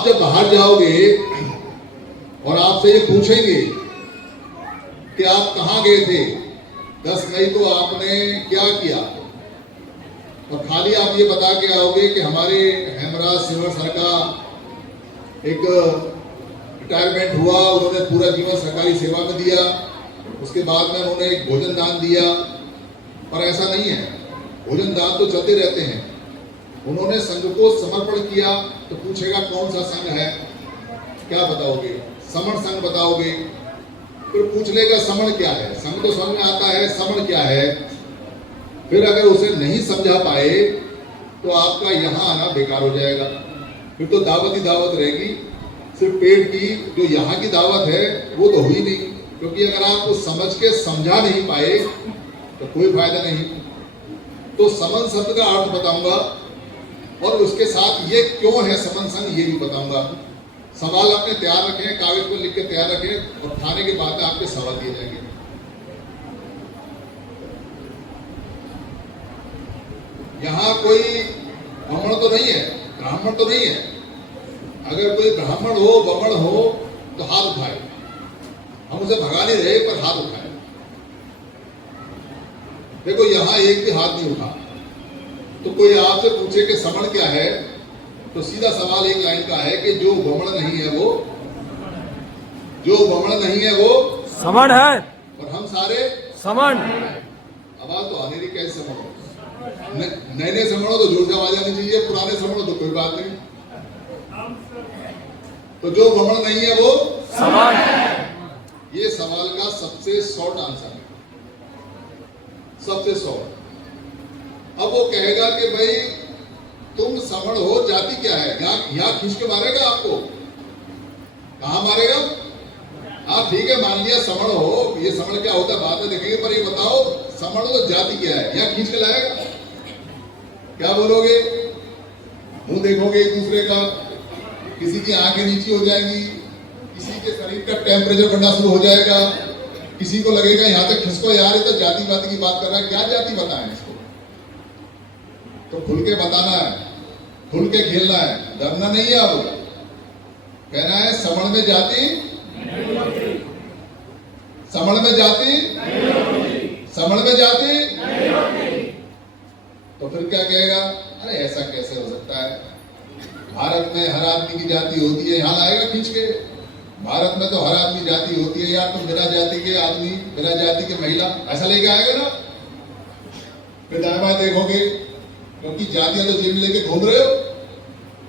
आप जब बाहर जाओगे और आपसे ये पूछेंगे कि आप कहाँ गए थे 10 मई को, आपने क्या किया, और खाली आप ये बता के आओगे कि हमारे हेमराज सिंवर सर का एक रिटायरमेंट हुआ, उन्होंने पूरा जीवन सरकारी सेवा में दिया, उसके बाद में उन्होंने एक भोजन दान दिया, पर ऐसा नहीं है। भोजन दान तो चलते रहते हैं। उन्होंने संघ को समर्पण किया तो पूछेगा कौन सा संघ है, क्या बताओगे? समण संघ बताओगे। फिर पूछ लेगा समण क्या है, संघ तो समझ में आता है, समण क्या है। फिर अगर उसे नहीं समझा पाए तो आपका यहाँ आना बेकार हो जाएगा। फिर तो दावत ही दावत रहेगी, सिर्फ पेट की। जो यहाँ की दावत है वो तो हुई नहीं, क्योंकि अगर आप उस समझ के समझा नहीं पाए तो कोई फायदा नहीं। तो समन शब्द का अर्थ बताऊंगा और उसके साथ ये क्यों है समन संघ ये भी बताऊंगा। सवाल आपने तैयार रखे हैं, कागज पर लिख के तैयार रखें, और खाने के बाद आपके सवाल दिए जाएंगे। यहाँ कोई ब्राह्मण तो नहीं है, ब्राह्मण तो नहीं है। अगर कोई ब्राह्मण हो, ब्राह्मण हो तो हाथ उठाए। हम उसे भगा नहीं रहे, पर हाथ उठाए। देखो यहाँ एक भी हाथ नहीं उठा। तो कोई आपसे पूछे कि समण क्या है, तो सीधा सवाल एक लाइन का है कि जो ब्राह्मण नहीं है वो, जो ब्राह्मण नहीं है वो समण है, और हम सारे समण। आवाज तो आने रही, कैसे समण हो? नए नए समण हो तो जोर से आवाज आनी चाहिए, पुराने समण हो तो कोई बात नहीं। तो जो ब्राह्मण नहीं है वो समण है। ये सवाल का सबसे शॉर्ट आंसर है, सबसे शॉर्ट। अब वो कहेगा कि भाई तुम समण हो, जाति क्या है? यहाँ खींच के मारेगा आपको, कहाँ मारेगा? हाँ ठीक है, मान लिया समण हो, ये समण क्या होता है बाद में देखेंगे, पर ये बताओ समण हो तो जाति क्या है? यहाँ खींच के लाएगा, क्या बोलोगे? मुंह देखोगे एक दूसरे का, किसी की आंखें नीची हो जाएंगी, किसी के शरीर का टेम्परेचर बढ़ना शुरू हो जाएगा, किसी को लगेगा यहाँ तक खिसको यार ये तो जाति पाति की बात कर रहा है, क्या जाति बताएं इसको? तो खुल के बताना है, खुल के खेलना है, डरना नहीं है। अब कहना है समण में जाति, समण में जाति, समण में जाति। तो फिर क्या कहेगा? अरे ऐसा कैसे हो सकता है? भारत में हर आदमी की जाति होती है, यहाँ लाएगा खींच के। भारत में तो हर आदमी जाति होती है यार, तुम बिना जाति के आदमी, बिना जाति के महिला, ऐसा लेके आएगा ना? फिर दाएं बाएं देखोगे, क्योंकि जातियां तो जेब में लेके घूम रहे हो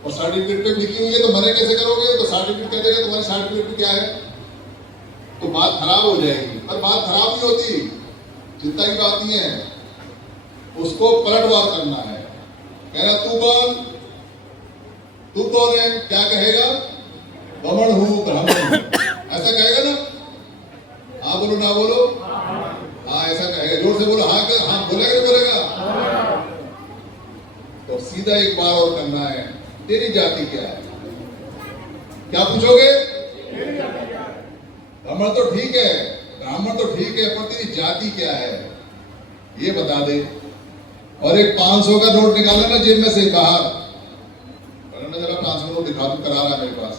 और सर्टिफिकेट पे लिखी हुई है, तो मने कैसे करोगे? तो सर्टिफिकेट कह देगा तुम्हारी सर्टिफिकेट में क्या है, तो बात खराब हो जाएगी। पर बात खराब नहीं होती, चिंता की बात नहीं है, उसको पलटवार करना है। कहना तू कौन, तू कौन है? क्या कहेगा? ब्राह्मण हूं, ब्राह्मण हूं, ऐसा कहेगा ना? हाँ बोलो ना बोलो? हाँ ऐसा कहेगा। जोर से बोलो हाँ, हाँ बोलेगा नहीं बोलेगा? तो सीधा एक बार और करना है, तेरी जाति क्या है? क्या पूछोगे? ब्राह्मण तो ठीक है, ब्राह्मण तो ठीक है, पर तेरी जाति क्या है ये बता दे। और एक 500 का नोट निकाला ना जेब में से बाहर, जरा 500 नोट दिखा दूं, करा रहा है मेरे पास,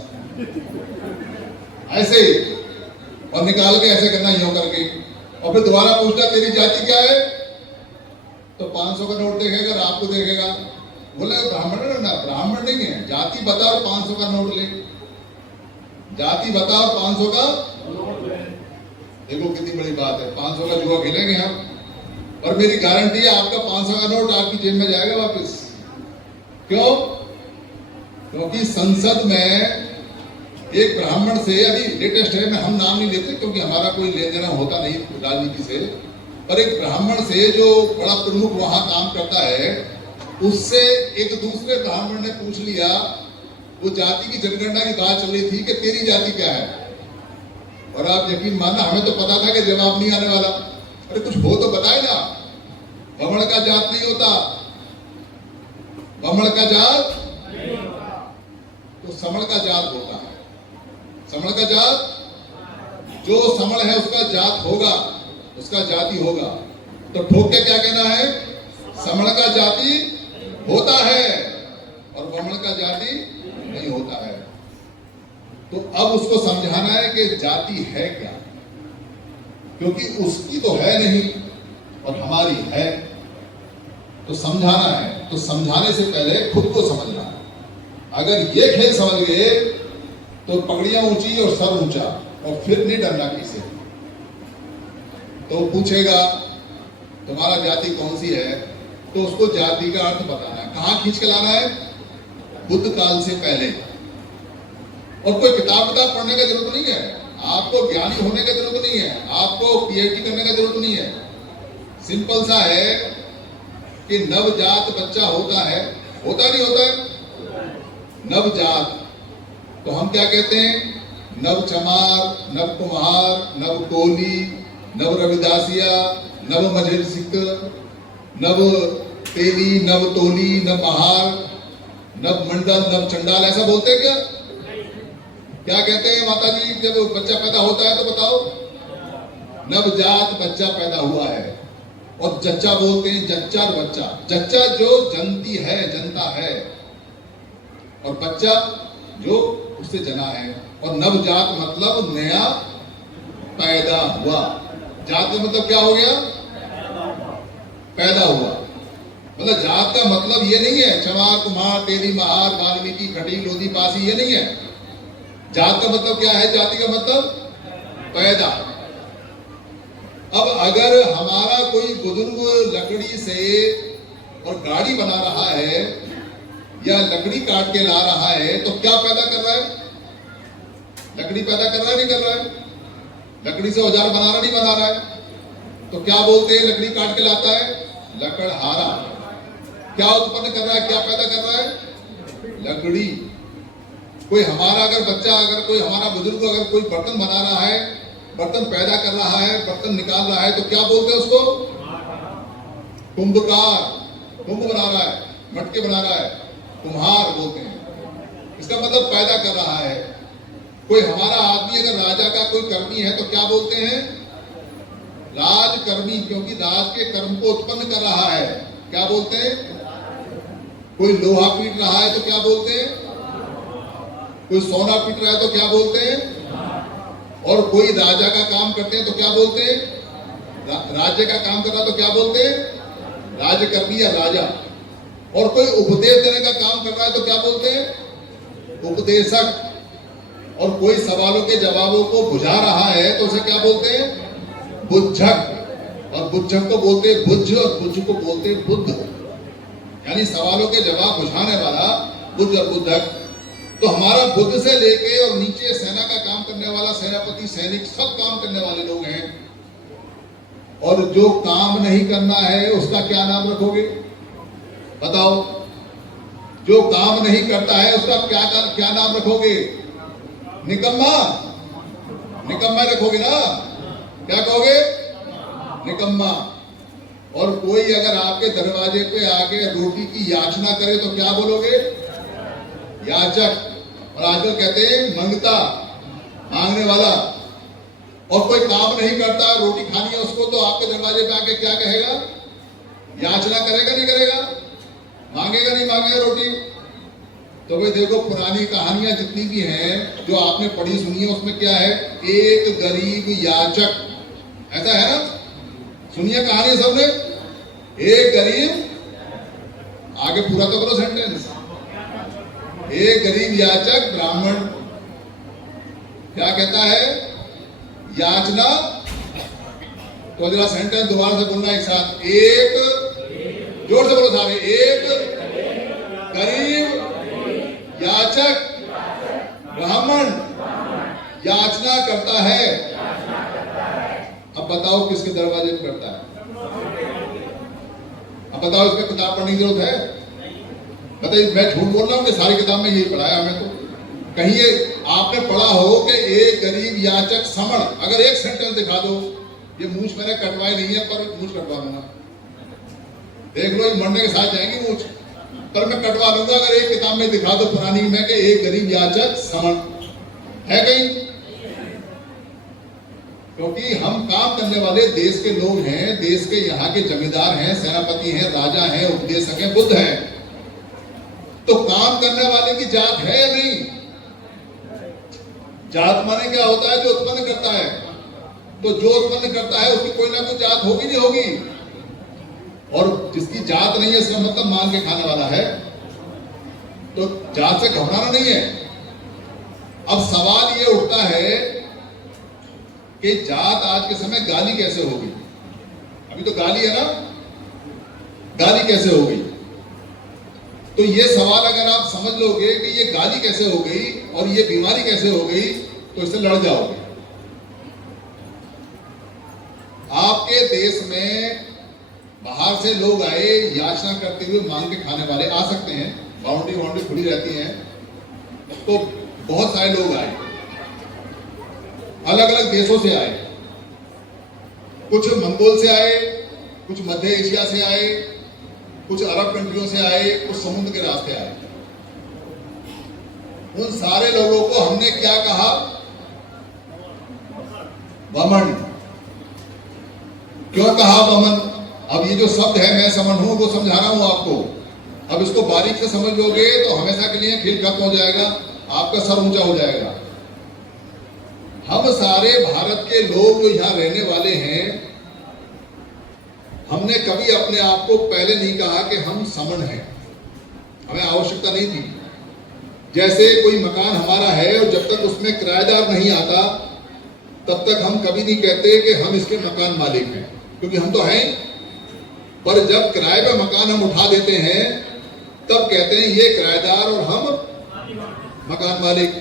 ऐसे ही, और निकाल के ऐसे करना यूं करके, और फिर दोबारा पूछना तेरी जाति क्या है? तो 500 का नोट देखेगा, रात को देखेगा, बोले ब्राह्मण है ना? ब्राह्मण नहीं है, जाति बता और 500 का नोट ले, जाति बता और 500 का। देखो कितनी बड़ी बात है, 500 का जुआ खेलेंगे हम, और मेरी गारंटी है आपका 500 का नोट आपकी जेब में जाएगा वापस। क्यों? क्योंकि संसद में एक ब्राह्मण से, अभी लेटेस्ट है, मैं हम नाम नहीं लेते क्योंकि हमारा कोई लेन देना होता नहीं राजनीति से, पर एक ब्राह्मण से जो बड़ा प्रमुख वहां काम करता है, उससे एक दूसरे ब्राह्मण ने पूछ लिया, वो जाति की जनगणना की बात चल रही थी कि तेरी जाति क्या है, और आप यकीन मानना हमें तो पता था कि जवाब नहीं आने वाला। अरे कुछ हो तो बताए ना, ब्राह्मण का जात नहीं होता, ब्राह्मण का जात तो समण का जात होता है। समण का जात, जो समण है उसका जात होगा, उसका जाति होगा। तो ठोक के क्या कहना है? समण का जाति होता है और ब्राह्मण का जाति नहीं होता है। तो अब उसको समझाना है कि जाति है क्या, क्योंकि उसकी तो है नहीं और हमारी है, तो समझाना है। तो समझाने से पहले खुद को समझना है। अगर ये खेल समझ गए तो पगड़ियां ऊंची और सर ऊंचा, और फिर नहीं डरना किसी। तो पूछेगा तुम्हारा जाति कौन सी है, तो उसको जाति का अर्थ बताना है। कहां खींच के लाना है? बुद्ध काल से पहले। और कोई किताब पढ़ने की जरूरत नहीं है, आपको ज्ञानी होने की जरूरत नहीं है, आपको पीएचडी करने की जरूरत नहीं है। सिंपल सा है कि नवजात बच्चा होता है, होता नहीं होता है नवजात, तो हम क्या कहते हैं? नव चमार, नव कुम्हार, नव कोली, नव रविदासिया, नव मझेर सिक्क, नव तेली, नव तोली, नव महार, नव मंडल, नव चंडाल, ऐसा बोलते हैं क्या? क्या कहते हैं माता जी जब बच्चा पैदा होता है? तो बताओ, नवजात बच्चा पैदा हुआ है। और जच्चा बोलते हैं, जच्चा और बच्चा। जच्चा जो जनती है, जनता है, और बच्चा जो उससे जना है। और नवजात मतलब नया पैदा हुआ। जात का मतलब क्या हो गया? पैदा हुआ। मतलब जात का मतलब ये नहीं है चमार, कुम्हार, तेली, महार, वाल्मीकि, खटी, लोधी, पासी, ये नहीं है। जात का मतलब क्या है? जाति का मतलब पैदा। अब अगर हमारा कोई बुजुर्ग लकड़ी से और गाड़ी बना रहा है या लकड़ी काट के ला रहा है, तो क्या पैदा कर रहा है? लकड़ी पैदा कर रहा है, नहीं कर रहा है? लकड़ी से औजार बना रहा, नहीं बना रहा है? तो क्या बोलते हैं? लकड़ी काट के लाता है लकड़हारा। क्या उत्पन्न कर रहा है? क्या पैदा कर रहा है? लकड़ी। कोई हमारा अगर बच्चा, अगर कोई हमारा बुजुर्ग अगर कोई बर्तन बना रहा है, बर्तन पैदा कर रहा है, बर्तन निकाल रहा है, तो क्या बोलते हैं उसको? कुंभकार। कुंभ बना रहा है, मटके बना रहा है, कुम्हार बोलते हैं। इसका मतलब पैदा कर रहा है। कोई हमारा आदमी अगर राजा का कोई कर्मी है तो क्या बोलते हैं? राजकर्मी, क्योंकि राज के कर्म को उत्पन्न कर रहा है। क्या बोलते हैं? कोई लोहा पीट रहा है तो क्या बोलते हैं? कोई सोना पीट रहा है तो क्या बोलते हैं? और कोई राजा का काम करते हैं तो क्या बोलते हैं? राज्य का काम कर रहा तो क्या बोलते हैं? राजकर्मी या राजा। और कोई उपदेश देने का काम कर रहा है तो क्या बोलते हैं? उपदेशक। और कोई सवालों के जवाबों को बुझा रहा है तो उसे क्या बोलते हैं? बुद्धक। और बुद्धक को बोलते हैं बुद्ध, और बुद्ध को बोलते हैं बुद्ध। यानी सवालों के जवाब बुझाने वाला बुद्ध और बुद्धक। तो हमारा बुद्ध से लेके और नीचे सेना का काम करने वाला सेनापति, सैनिक, सब काम करने वाले लोग हैं। और जो काम नहीं करना है उसका क्या नाम रखोगे? बताओ। जो काम नहीं करता है उसका क्या नाम रखोगे? निकम्मा। निकम्मा रखोगे ना? क्या कहोगे? निकम्मा। और कोई अगर आपके दरवाजे पे आके रोटी की याचना करे तो क्या बोलोगे? याचक। और आजकल कहते हैं मंगता, मांगने वाला। और कोई काम नहीं करता, रोटी खानी है उसको, तो आपके दरवाजे पे आके क्या कहेगा? याचना करेगा, नहीं करेगा? मांगेगा, नहीं मांगेगा रोटी? तो भाई देखो, पुरानी कहानियां जितनी भी हैं जो आपने पढ़ी सुनी है, उसमें क्या है? एक गरीब याचक, ऐसा है ना? सुनिए कहानी सबने। एक गरीब, आगे पूरा तो करो सेंटेंस। एक गरीब याचक ब्राह्मण क्या कहता है? याचना। तो जरा सेंटेंस दोबारा से बोलना एक साथ। एक, जोर से बोलो सारे। एक गरीब याचक ब्राह्मण याचना करता है। अब बताओ किसके दरवाजे पे करता है? अब बताओ, इसमें किताब पढ़ने की जरूरत है? बताइए, मैं झूठ बोल रहा हूँ कि सारी किताब में यही पढ़ाया हमें? तो कहीं ये आपने पढ़ा हो कि एक गरीब याचक समण, अगर एक सेंटेंस दिखा दो। ये मूंछ मैंने कटवाई नहीं है, पर मूंछ कटवा दूंगा। देख लो, ये मरने के साथ जाएंगी मूंछ, पर मैं कटवा दूंगा अगर एक किताब में दिखा दो पुरानी में कि एक गरीब याचक समण है कहीं। क्योंकि हम काम करने वाले देश के लोग हैं, देश के यहाँ के जमींदार हैं, सेनापति हैं, राजा हैं, उपदेशक हैं, बुद्ध हैं। तो काम करने वाले की जात है या नहीं? जात माने क्या होता है? जो उत्पन्न करता है। तो जो उत्पन्न करता है उसकी कोई ना कोई जात होगी नहीं होगी, और जिसकी जात नहीं है इसका मतलब मांग के खाने वाला है, तो जात से घबराना नहीं है। अब सवाल ये उठता है कि जात आज के समय गाली कैसे होगी? अभी तो गाली है ना, गाली कैसे हो गई? तो ये सवाल अगर आप समझ लोगे कि ये गाली कैसे हो गई और ये बीमारी कैसे हो गई, तो इससे लड़ जाओगे। आपके देश में बाहर से लोग आए, याचना करते हुए मांग के खाने वाले आ सकते हैं, बाउंड्री खुली रहती है, तो बहुत सारे लोग आए, अलग अलग देशों से आए, कुछ मंगोल से आए, कुछ मध्य एशिया से आए, कुछ अरब कंट्रियों से आए, कुछ समुद्र के रास्ते आए। उन सारे लोगों को हमने क्या कहा? बमन। क्यों कहा बमन? अब ये जो शब्द है, मैं समझ हूं वो समझा रहा हूं आपको। अब इसको बारीक से समझ लोगे तो हमेशा के लिए खेल खत्म हो जाएगा, आपका सर ऊंचा हो जाएगा। हम सारे भारत के लोग जो यहां रहने वाले हैं, हमने कभी अपने आप को पहले नहीं कहा कि हम समण हैं, हमें आवश्यकता नहीं थी। जैसे कोई मकान हमारा है और जब तक उसमें किराएदार नहीं आता तब तक हम कभी नहीं कहते कि हम इसके मकान मालिक हैं, क्योंकि हम तो हैं। पर जब किराए पे मकान हम उठा देते हैं तब कहते हैं ये किराएदार और हम मकान मालिक।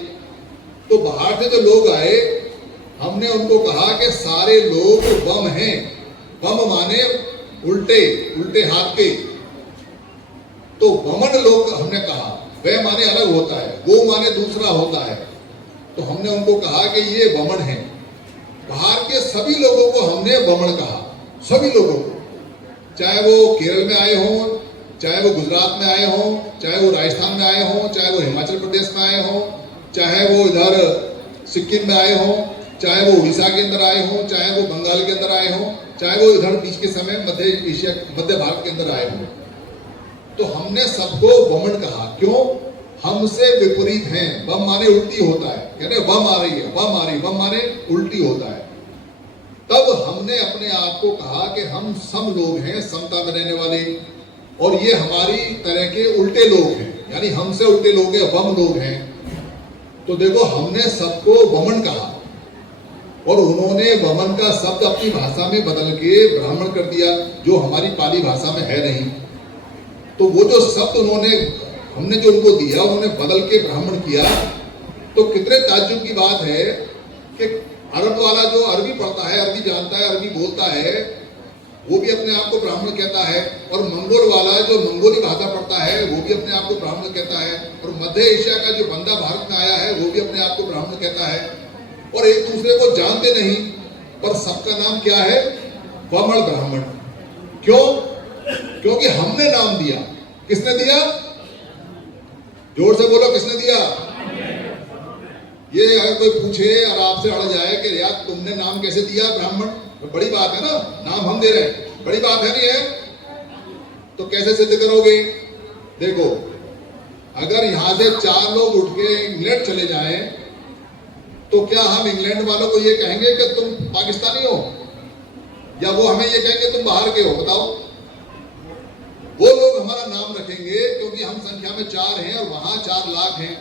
तो बाहर से जो लोग आए, हमने उनको कहा कि सारे लोग बम हैं। बम माने उल्टे उल्टे हाथ के, तो बमन लोग हमने कहा। वह माने अलग होता है, वो माने दूसरा होता है। तो हमने उनको कहा कि ये बमन है। बाहर के सभी लोगों को हमने बमन कहा, सभी लोगों को, चाहे वो केरल में आए हों, चाहे वो गुजरात में आए हों, चाहे वो राजस्थान में आए हों, चाहे वो हिमाचल प्रदेश में आए हों, चाहे वो इधर सिक्किम में आए हों, चाहे वो उड़ीसा के अंदर आए हों, चाहे वो बंगाल के अंदर आए हों, चाहे वो इधर बीच के समय मध्य भारत के अंदर आए हों। तो हमने सबको बमन कहा। क्यों? हमसे विपरीत हैं। बम माने उल्टी होता है, कहते हैं बम आ रही है, बम आ रही, बम माने उल्टी होता है। तब हमने अपने आप को कहा कि हम सम लोग हैं, समता में रहने वाले, और ये हमारी तरह के उल्टे लोग हैं, यानी हमसे उल्टे लोग हैं, बम लोग हैं। तो देखो, हमने सबको बमन कहा और उन्होंने वमन का शब्द अपनी भाषा में बदल के ब्राह्मण कर दिया, जो हमारी पाली भाषा में है नहीं। तो वो जो शब्द हमने जो उनको दिया, उन्होंने बदल के ब्राह्मण किया। तो कितने ताज्जुब की बात है कि अरब वाला जो अरबी पढ़ता है, अरबी जानता है, अरबी बोलता है, वो भी अपने आप को ब्राह्मण कहता है। और मंगोल वाला जो मंगोली भाषा पढ़ता है, वो भी अपने आप को ब्राह्मण कहता है। और मध्य एशिया का जो बंदा भारत में आया है, वो भी अपने आप को ब्राह्मण कहता है। और एक दूसरे को जानते नहीं, पर सबका नाम क्या है? बमण ब्राह्मण। क्यों? क्योंकि हमने नाम दिया। किसने दिया? जोर से बोलो, किसने दिया? ये अगर कोई पूछे और आपसे अड़ जाए कि यार तुमने नाम कैसे दिया ब्राह्मण, तो बड़ी बात है ना, नाम हम दे रहे हैं, बड़ी बात है नहीं है? तो कैसे सिद्ध करोगे? देखो, अगर यहां से 4 लोग उठ के इंग्लैंड चले जाएं, तो क्या हम इंग्लैंड वालों को ये कहेंगे कि तुम पाकिस्तानी हो, या वो हमें ये कहेंगे तुम बाहर के हो? बताओ। वो लोग हमारा नाम रखेंगे क्योंकि हम संख्या में 4 हैं और वहां 4 लाख हैं।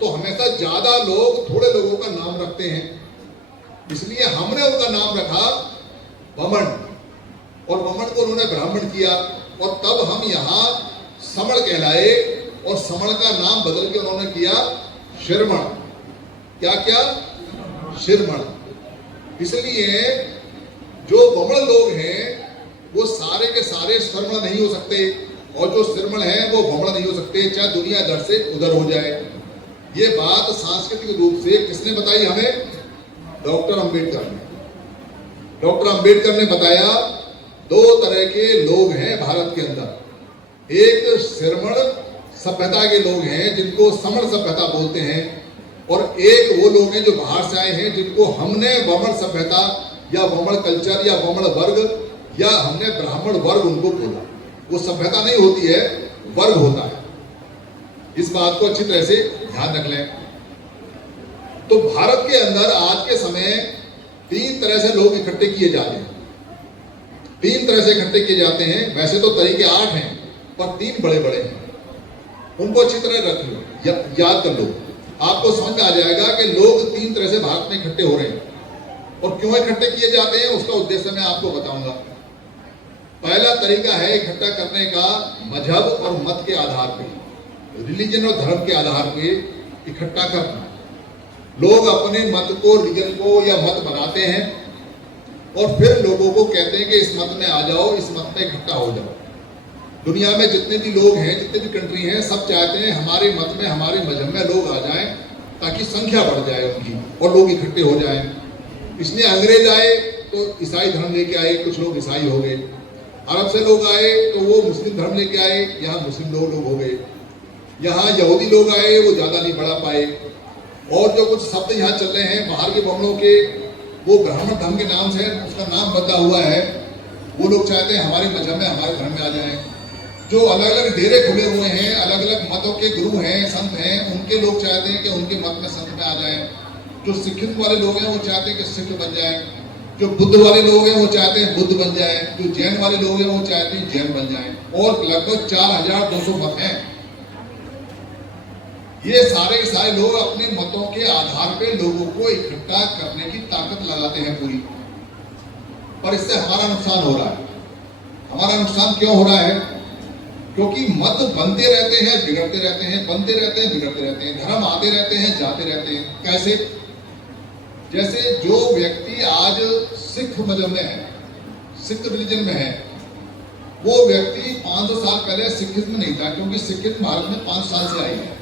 तो हमेशा ज्यादा लोग थोड़े लोगों का नाम रखते हैं, इसलिए हमने उनका नाम रखा बमन, और बमन को उन्होंने ब्राह्मण किया। और तब हम यहाँ समण कहलाए, और समण का नाम बदल के उन्होंने किया शिरमण। क्या क्या? शिरमण। इसलिए जो बमण लोग हैं वो सारे के सारे शर्मण नहीं हो सकते, और जो शिरमण है वो बमण नहीं हो सकते, चाहे दुनिया इधर से उधर हो जाए। ये बात सांस्कृतिक रूप से किसने बताई हमें? डॉक्टर अंबेडकर ने। डॉक्टर अंबेडकर ने बताया 2 तरह के लोग हैं भारत के अंदर। एक शिरमण सभ्यता के लोग हैं जिनको समण सभ्यता बोलते हैं, और एक वो लोग हैं जो बाहर से आए हैं जिनको हमने वमन सभ्यता या वमन कल्चर या वमन वर्ग या हमने ब्राह्मण वर्ग उनको बोला। वो सभ्यता नहीं होती है, वर्ग होता है। इस बात को अच्छी तरह से ध्यान रख लें। तो भारत के अंदर आज के समय 3 तरह से लोग इकट्ठे किए जाते हैं। 3 तरह से इकट्ठे किए जाते हैं। वैसे तो तरीके 8 हैं, पर 3 बड़े बड़े हैं। उनको अच्छी तरह रख लो, याद कर लो, आपको समझ में आ जाएगा कि लोग 3 तरह से भारत में इकट्ठे हो रहे हैं और क्यों इकट्ठे किए जाते हैं। उसका उद्देश्य मैं आपको बताऊंगा। पहला तरीका है इकट्ठा करने का मजहब और मत के आधार पर, रिलीजन और धर्म के आधार पे इकट्ठा करना। लोग अपने मत को, रिलीजन को या मत बनाते हैं और फिर लोगों को कहते हैं कि इस मत में आ जाओ, इस मत में इकट्ठा हो जाओ। दुनिया में जितने भी लोग हैं, जितने भी कंट्री हैं, सब चाहते हैं हमारे मत में, हमारे मजहब में लोग आ जाएं ताकि संख्या बढ़ जाए उनकी और लोग इकट्ठे हो जाएं। इसलिए अंग्रेज आए तो ईसाई धर्म लेके आए, कुछ लोग ईसाई हो गए। अरब से लोग आए तो वो मुस्लिम धर्म लेके आए, यहाँ मुस्लिम लोग हो गए। यहाँ यहूदी लोग आए, वो ज्यादा नहीं बढ़ा पाए। और जो कुछ शब्द यहाँ चल रहे हैं बाहर के बमलों के, वो ब्राह्मण धर्म के नाम से उसका नाम बदला हुआ है। वो लोग चाहते हैं हमारे मजहब में, हमारे धर्म में आ जाएं। जो अलग अलग डेरे खुले हुए हैं, अलग अलग मतों के गुरु हैं, संत हैं, उनके लोग चाहते हैं कि उनके मत में संत में आ जाएं। जो सिखिज्म वाले लोग हैं वो चाहते हैं कि सिख बन जाएं। जो बुद्ध वाले लोग हैं वो चाहते हैं बुद्ध बन जाएं। जो जैन वाले लोग हैं वो चाहते हैं जैन बन जाएं। और लगभग 4200 मत हैं। ये सारे लोग अपने मतों के आधार पे लोगों को इकट्ठा करने की ताकत लगाते हैं पूरी। पर इससे हमारा नुकसान हो रहा है। हमारा नुकसान क्यों हो रहा है? क्योंकि मत बनते रहते हैं, बिगड़ते रहते हैं, बनते रहते हैं, बिगड़ते रहते हैं। धर्म आते रहते हैं, जाते रहते हैं। कैसे? जैसे जो व्यक्ति आज सिख मजहब में है, सिख रिलीजन में है, वो व्यक्ति 500 साल पहले सिखिज्म नहीं था, क्योंकि सिखिज्म भारत में 5 साल से आई है।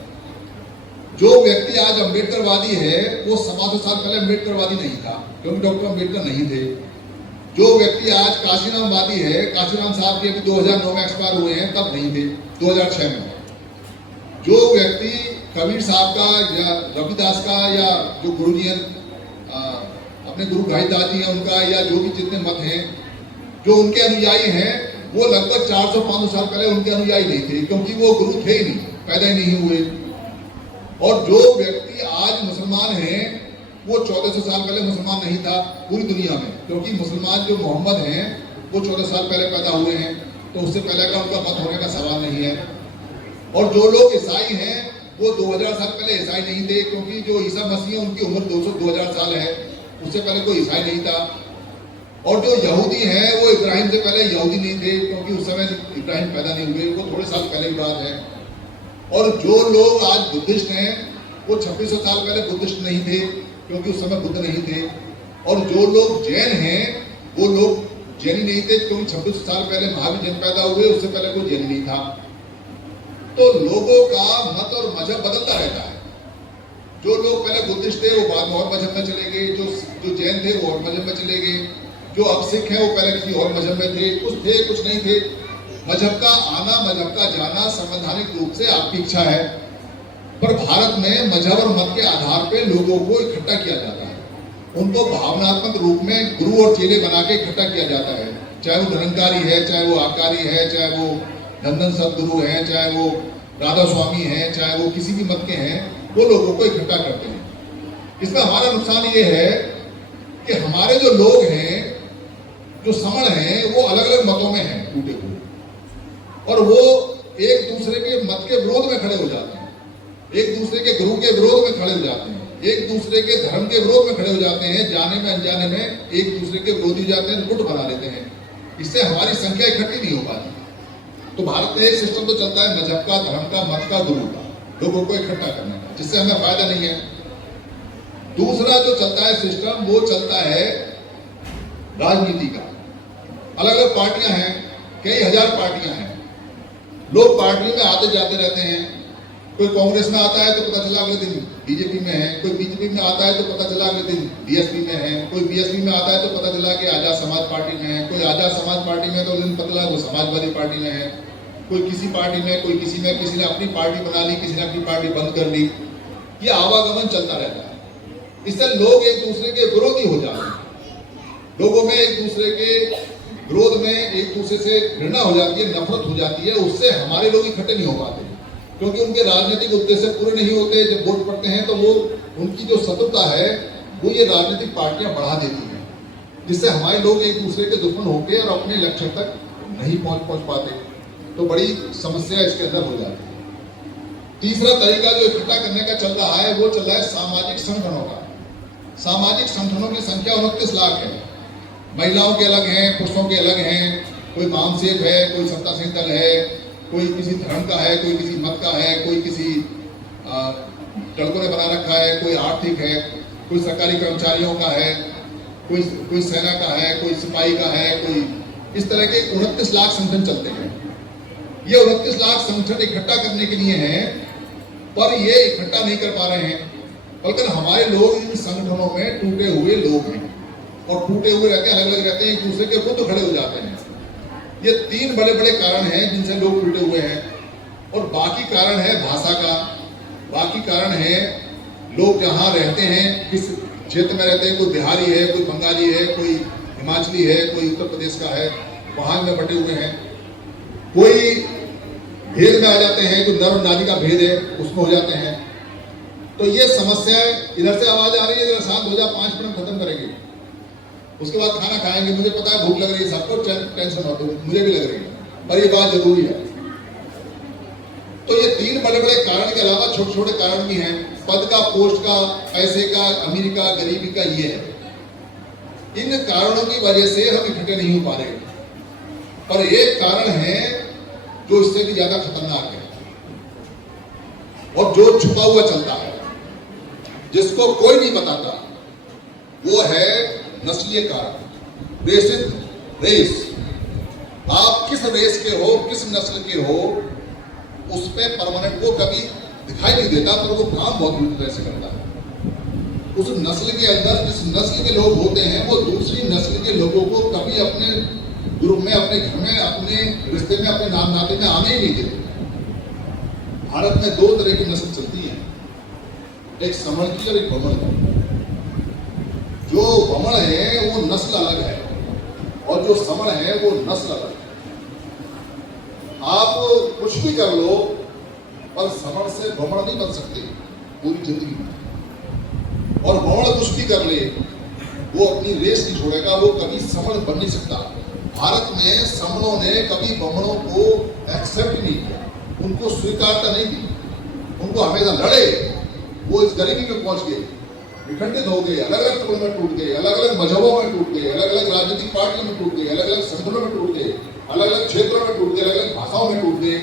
जो व्यक्ति आज अम्बेडकरवादी है, वो 700 साल पहले अम्बेडकरवादी नहीं था, क्योंकि डॉक्टर अम्बेडकर नहीं थे। जो व्यक्ति आज काशीरामवादी है, काशीराम साहब के अभी 2009 में एक्सपायर हुए हैं, तब नहीं थे, 2006 में। जो व्यक्ति कबीर साहब का या रविदास का या जो गुरु जी हैं, अपने गुरु घाईदास जी हैं उनका, या जो भी जितने मत हैं, जो उनके अनुयायी हैं, वो लगभग 400-500 साल पहले उनके अनुयायी नहीं थे, क्योंकि वो गुरु थे ही नहीं, पैदा ही नहीं हुए। और जो व्यक्ति आज मुसलमान हैं, वो 1400 साल पहले मुसलमान नहीं था पूरी दुनिया में, क्योंकि मुसलमान जो मोहम्मद हैं वो 14 साल पहले पैदा हुए हैं, तो उससे पहले का उनका मत होने का सवाल नहीं है। और जो लोग ईसाई हैं वो 2000 साल पहले ईसाई नहीं थे, क्योंकि जो ईसा मसीह है उनकी उम्र 2000 साल है, उससे पहले कोई ईसाई नहीं था। और जो यहूदी हैं वो इब्राहिम से पहले यहूदी नहीं थे, क्योंकि उस समय इब्राहिम पैदा नहीं हुए, वो थोड़े साल पहले की बात है। और जो लोग आज बुद्धिस्ट हैं वो 2600 साल पहले बुद्धिस्ट नहीं थे, क्योंकि उस समय बुद्ध नहीं थे। और जो लोग जैन हैं वो लोग जैनी नहीं थे, क्योंकि 2600 साल पहले महावीर जैन पैदा हुए, उससे पहले कोई जैन नहीं था। तो लोगों का मत और मजहब बदलता रहता है। जो लोग पहले बुद्धिस्ट थे वो बाद में और मजहब में चले गए, जो जैन थे वो और मजहब में चले गए, जो अब सिख हैं वो पहले किसी और मजहब में थे, कुछ नहीं थे। मजहब का आना, मजहब का जाना संवैधानिक रूप से आपकी इच्छा है, पर भारत में मजहब और मत के आधार पे लोगों को इकट्ठा किया जाता है। उनको भावनात्मक रूप में गुरु और चेले बना के इकट्ठा किया जाता है, चाहे वो निरंकारी है, चाहे वो आकारी है, चाहे वो नंदन सदगुरु है, चाहे वो राधा स्वामी है, चाहे वो किसी भी मत के हैं, वो लोगों को इकट्ठा करते हैं। इसमें हमारा नुकसान ये है कि हमारे जो लोग हैं, जो समण हैं, वो अलग अलग मतों में हैं, टूटे हुए, और वो एक दूसरे के मत के विरोध में खड़े हो जाते हैं, एक दूसरे के गुरु के विरोध में खड़े हो जाते हैं, एक दूसरे के धर्म के विरोध में खड़े हो जाते हैं, जाने में अनजाने में एक दूसरे के विरोधी हो जाते हैं, गुट बना लेते हैं। इससे हमारी संख्या इकट्ठी नहीं हो पाती। तो भारत में एक सिस्टम तो चलता है मजहब का, धर्म का, मत का, गुरु का, लोगों को इकट्ठा करने का, जिससे हमें फायदा नहीं है। दूसरा जो चलता है सिस्टम, वो चलता है राजनीति का। अलग अलग पार्टियां हैं, कई हजार पार्टियां हैं, लोग पार्टियों में आते जाते रहते हैं। कोई कांग्रेस में आता है तो पता चला अगले दिन बीजेपी में है, कोई बीजेपी में आता है तो पता चला अगले दिन बीएसपी में है, कोई बीएसपी में आता है तो पता चला कि आजाद समाज पार्टी में है, कोई आजाद समाज पार्टी में तो दिन पता चला वो समाजवादी पार्टी में है, कोई किसी पार्टी में, कोई किसी में, किसी ने अपनी पार्टी बना ली, किसी ने अपनी पार्टी बंद कर ली। ये आवागमन चलता रहता है। इससे लोग एक दूसरे के विरोधी हो जाते हैं, लोगों में एक दूसरे के विरोध में एक दूसरे से घृणा हो जाती है, नफरत हो जाती है, उससे हमारे लोग इकट्ठे नहीं हो पाते, क्योंकि उनके राजनीतिक उद्देश्य पूरे नहीं होते। जब वोट पड़ते हैं तो वो उनकी जो शत्रुता है वो ये राजनीतिक पार्टियां बढ़ा देती हैं, जिससे हमारे लोग एक दूसरे के दुश्मन होकर और अपने लक्ष्य तक नहीं पहुंच पाते, तो बड़ी समस्या इसके अंदर हो जाती है। तीसरा तरीका जो इकट्ठा करने का चल रहा है वो चल रहा है सामाजिक संगठनों का। सामाजिक संगठनों की संख्या 29 लाख है। महिलाओं के अलग हैं, पुरुषों के अलग हैं, कोई वामसेक है, कोई सत्तासीन दल है, कोई किसी धर्म का है, कोई किसी मत का है, कोई किसी लड़कों ने बना रखा है, कोई आर्थिक है, कोई सरकारी कर्मचारियों का है, कोई सेना का है, कोई सिपाही का है, कोई इस तरह के 29 लाख संगठन चलते हैं। ये 29 लाख संगठन इकट्ठा करने के लिए हैं, पर ये इकट्ठा नहीं कर पा रहे हैं, बल्कि हमारे लोग इन संगठनों में टूटे हुए लोग हैं और टूटे हुए रहते हैं, अलग अलग रहते हैं, एक दूसरे के खुद खड़े हो जाते हैं। ये 3 बड़े बड़े कारण हैं जिनसे लोग टूटे हुए हैं, और बाकी कारण है भाषा का, बाकी कारण है लोग जहाँ रहते हैं, किस क्षेत्र में रहते हैं, कोई बिहारी है, कोई बंगाली है, कोई हिमाचली है, कोई उत्तर प्रदेश का है, वहां में बटे हुए हैं, कोई भेद में आ जाते हैं, कोई नर और नारी का भेद है उसमें हो जाते हैं। तो ये समस्या इधर से आवाज आ रही है, इधर 7 हो जाए 5 मिनट खत्म करेंगे, उसके बाद खाना खाएंगे। मुझे पता है भूख लग रही है, सबको टेंशन होती है, मुझे भी लग रही है, पर ये बात जरूरी है। तो ये 3 बड़े बड़े कारण के अलावा छोटे छोटे कारण भी हैं, पद का, पोस्ट का, पैसे का, अमीरी का, गरीबी का, ये है। इन कारणों की वजह से हम इकट्ठे नहीं हो पा रहे, पर एक कारण है जो इससे भी ज्यादा खतरनाक है और जो छुपा हुआ चलता है, जिसको कोई नहीं बताता, वो है नस्लीय कारण, रेस। आप किस रेस के हो, किस नस्ल के हो, उस पे परमानेंट वो कभी दिखाई नहीं देता, पर वो काम बहुत बुरी तरह से करता है। उस नस्ल के अंदर जिस नस्ल के लोग होते हैं, वो दूसरी नस्ल के लोगों को कभी अपने ग्रुप में, अपने घर में, अपने रिश्ते में, अपने नाम नाते में आने ही नहीं देते। भारत में 2 तरह की नस्ल चलती है, एक समण की और एक बमण की। जो बमण है वो नस्ल अलग है और जो समण है वो नस्ल अलग है। आप कुछ भी कर लो, पर समण से बमण नहीं बन सकते पूरी जिंदगी में, और बमण कुछ भी कर ले वो अपनी रेस नहीं छोड़ेगा, वो कभी समण बन नहीं सकता। भारत में समणों ने कभी बमणों को एक्सेप्ट नहीं किया, उनको स्वीकारता नहीं दी, उनको हमेशा लड़े। वो इस गरीबी में पहुंच गए, विखंडित हो गए, अलग अलग टुकड़ों में टूट गए, अलग अलग मजहबों में टूट गए, अलग अलग राजनीतिक पार्टियों में टूट गए, अलग अलग संगठनों में टूट गए, अलग अलग क्षेत्रों में टूट गए, अलग अलग भाषाओं में टूट गए,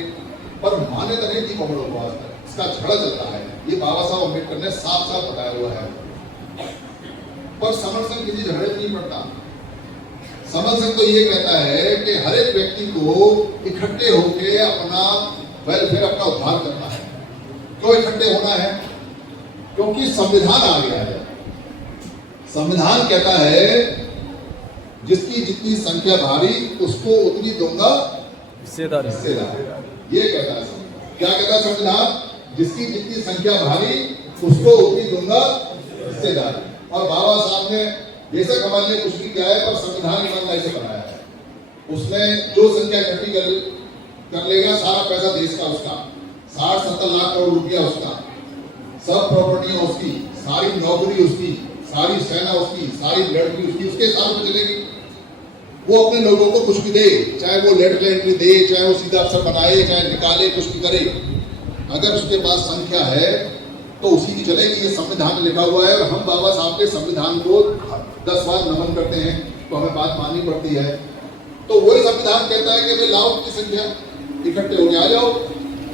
पर मान्यता नहीं थी बमणों को। आज तक इसका झगड़ा चलता है, ये बाबा साहब अम्बेडकर ने साफ साफ बताया हुआ है। पर समण संघ किसी झगड़े में नहीं पड़ता। समण संघ तो ये कहता है कि हर एक व्यक्ति को इकट्ठे होकर अपना वेलफेयर, अपना उद्धार करना है। क्यों इकट्ठे होना है? क्योंकि संविधान आ गया है। संविधान कहता है जिसकी जितनी संख्या भारी उसको उतनी दूंगा हिस्सेदार। ये कहता है संविधान। क्या कहता है संविधान? जिसकी जितनी संख्या भारी उसको उतनी दूंगा हिस्सेदार। और बाबा साहब ने बेशक हमारे लिए कुछ भी किया है, पर संविधान ईमानदारी से बनाया है। उसमें जो संख्या इकट्ठी कर लेगा, सारा पैसा देश का उसका, 60-70 लाख करोड़ रुपया उसका, सब प्रॉपर्टियां उसकी, सारी नौकरी उसकी, सारी सेना उसकी, सारी लड़की उसकी, उसके हिसाब से चलेगी। वो अपने लोगों को कुछ भी दे, चाहे वो लेटर एंट्री दे, चाहे वो सीधा अफसर बनाए, चाहे निकाले, कुछ भी करे, अगर उसके पास संख्या है तो उसी की चलेगी। ये संविधान में लिखा हुआ है और हम बाबा साहब के संविधान को 10 बार नमन करते हैं तो हमें बात माननी पड़ती है। तो वही संविधान कहता है कि भाई लाओ की संख्या, इकट्ठे होके आ जाओ,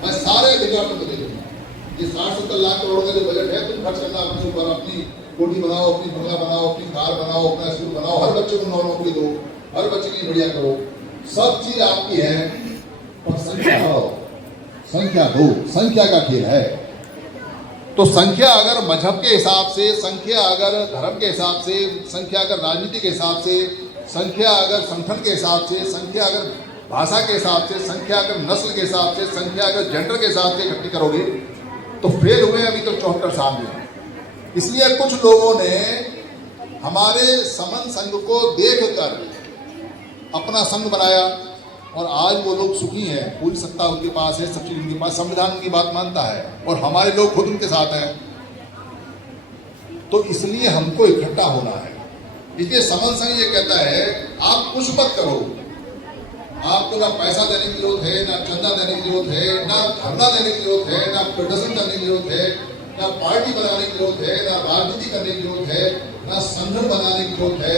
मैं सारे अधिकार तुमको दे दूंगा। ये 60-70 लाख करोड़ का जो बजट है, तुम खर्च करना अपने ऊपर, अपनी कोठी बनाओ, अपनी बंगला बनाओ, अपनी कार बनाओ, अपना स्कूल बनाओ, हर बच्चे को नौकरी दो, हर बच्चे की बढ़िया करो, सब चीज आपकी है, पर संख्या बढ़ाओ, संख्या दो। संख्या का खेल है। तो संख्या अगर मजहब के हिसाब से, संख्या अगर धर्म के हिसाब से, संख्या अगर राजनीति के हिसाब से, संख्या अगर संगठन के हिसाब से, संख्या अगर भाषा के हिसाब से, संख्या अगर नस्ल के हिसाब से, संख्या अगर जेंडर के हिसाब से इकट्ठी करोगे तो फेल हुए अभी तो 74 साल में। इसलिए कुछ लोगों ने हमारे समन संघ को देखकर अपना संघ बनाया और आज वो लोग सुखी हैं, पूरी सत्ता उनके पास है, सब चीज उनके पास, संविधान उनकी बात मानता है और हमारे लोग खुद उनके साथ हैं। तो इसलिए हमको इकट्ठा होना है। इसलिए समन संघ ये कहता है आप कुछ मत करो, आपको ना पैसा देने की जरूरत है, ना चंदा देने की जरूरत है, ना धरना देने की जरूरत है, ना प्रदर्शन करने की जरूरत है, ना पार्टी बनाने की जरूरत है, ना राजनीति करने की जरूरत है, ना संगठन बनाने की जरूरत है।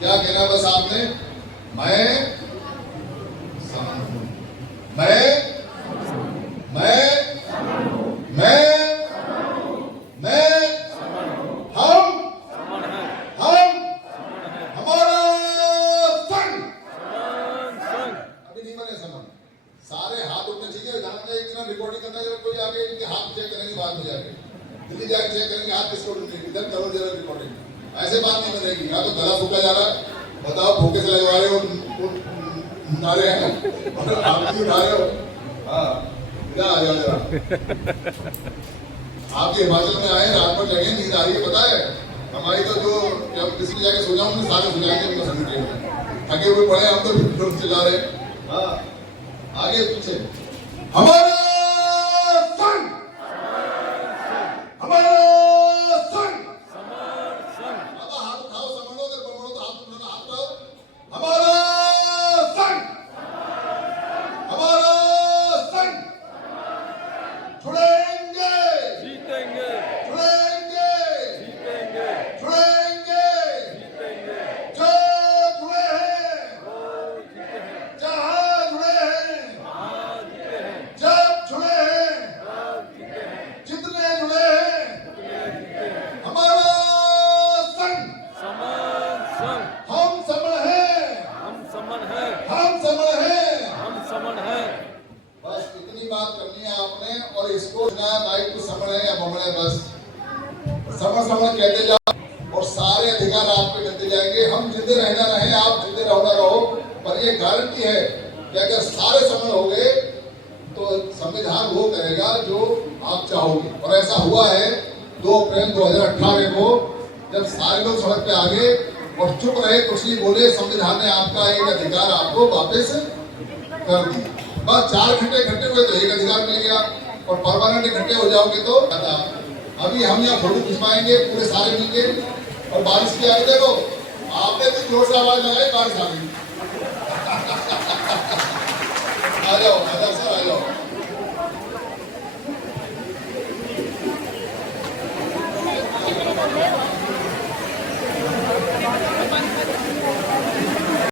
क्या कहना है बस आपने, मैं हमारा संघ। अभी नहीं बने समन, सारे हाथ उठने चाहिए। जानते हैं इतना रिकॉर्डिंग करना, जब कोई आके इनके हाथ चेक करेंगे बाद में जाके दिल्ली जाके चेक करेंगे हाथ किसको उठने, इधर करो जरा रिकॉर्डिंग। ऐसे बात नहीं बनेगी। या तो गला फूका जा रहा है, बताओ भूखे से लगवा रहे हो नारे हैं और आप भी उठा रहे हो। हाँ क्या आ जाओ जरा, आपके हिमाचल में आए, रात भर लगे, नींद आ रही है, पता है हमारी तो जो जब किसी की जाके सो जाऊँ सारे सो जाएंगे, उनको समझ थके हुए पड़े, हम तो चिल्ला रहे। हाँ आगे पीछे, हमारा संघ, हमारा संघ। अब हाथ उठाओ, समझो, अगर बमड़ो तो हाथ उठाना, हाथ उठाओ। हमारा संघ, हमारा संघ, छुड़ेंगे, जीतेंगे, छुड़ेंगे, जीतेंगे, छुड़ेंगे, जीतेंगे, जो जुड़े हैं, जीते हैं, जहाँ जुड़े हैं, हाँ जीते हैं, जब जुड़े हैं, सब जीते हैं, जितने जुड़े हैं, उतने जीते हैं। हमारा संघ। समन संघ, हम समण हैं, हम समन हैं, हम समण हैं। हम समन हैं। बस इतनी बात करनी है आपने, और इसको ना भाई तू समण है या बमण है, बस समण समण कहते जाओ और सारे अधिकार आप पे करते जाएंगे। हम जिंदे रहना रहे, आप जिंदे रहना रहो, पर ये गारंटी है कि अगर सारे समण हो गए तो संविधान वो करेगा जो आप चाहोगे। और ऐसा हुआ है 2 अप्रैल 2018 को, जब सारे लोग सड़क पे आ गए और चुप रहे, कुछ नहीं बोले, संविधान ने आपका एक अधिकार आपको वापस कर दिया। बस 4 घंटे इकट्ठे हुए तो एक अधिकार मिल गया, और परमानेंट इकट्ठे हो जाओगे तो अभी हम यहाँ फोटो खिंचवाएंगे पूरे सारे मिलके, और बारिश की आई, देखो आपने भी जोर से आवाज लगाई, बारिश आ गई। आ जाओ,